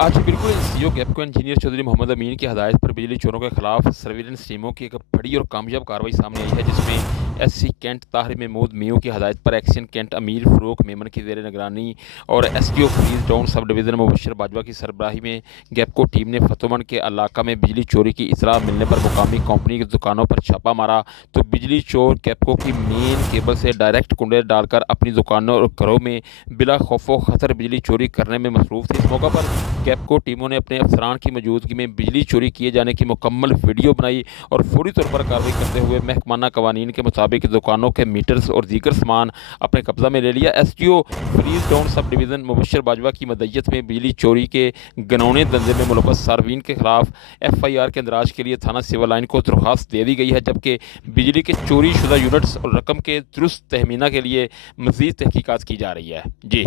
आज बिल्कुल CEO गैपको engineer Chaudhary Mohammad अमीन की हदायत पर बिजली चोरों के खिलाफ सर्विलेंस टीमों की एक बड़ी और कामयाब कार्रवाई सामने आई है, जिसमें एससी कैंट ताहिर महमूद मियां की हदायत पर एक्शन कैंट अमीर फ़रूक मेमन की ज़ेर निगरानी और SDO freeze town sub division Mubashar Bajwa की सरबराही में गैपको टीम ने फतोमन के इलाका में बिजली चोरी की इतला मिलने पर मुकामी कंपनी की दुकानों पर छापा मारा तो बिजली चोर गैपको की मेन केबल से डायरेक्ट कुंडे डालकर अपनी दुकानों और घरों में बिला खौफो खतर बिजली चोरी करने में मसरूफ़ थे। इस मौका पर गैपको टीमों ने अपने अफसरान की मौजूदगी में बिजली चोरी किए जाने की मुकम्मल वीडियो बनाई और फौरी तौर पर कार्रवाई करते हुए महकमाना कवानीन के मुताबिक दुकानों के मीटर्स और दीगर सामान अपने कब्जा में ले लिया। SDO freeze town sub division Mubashar Bajwa की मदयत में बिजली चोरी के घनौने धंधे में मुलव्वस सार्वजनिक के खिलाफ एफआईआर के इंदराज के लिए थाना सिविल लाइन को दरख्वास्त दे दी गई है, जबकि बिजली के चोरी शुदा यूनिट्स और रकम के दुरुस्त तहमीना के लिए मजीद तहकीकात की जा रही है। जी।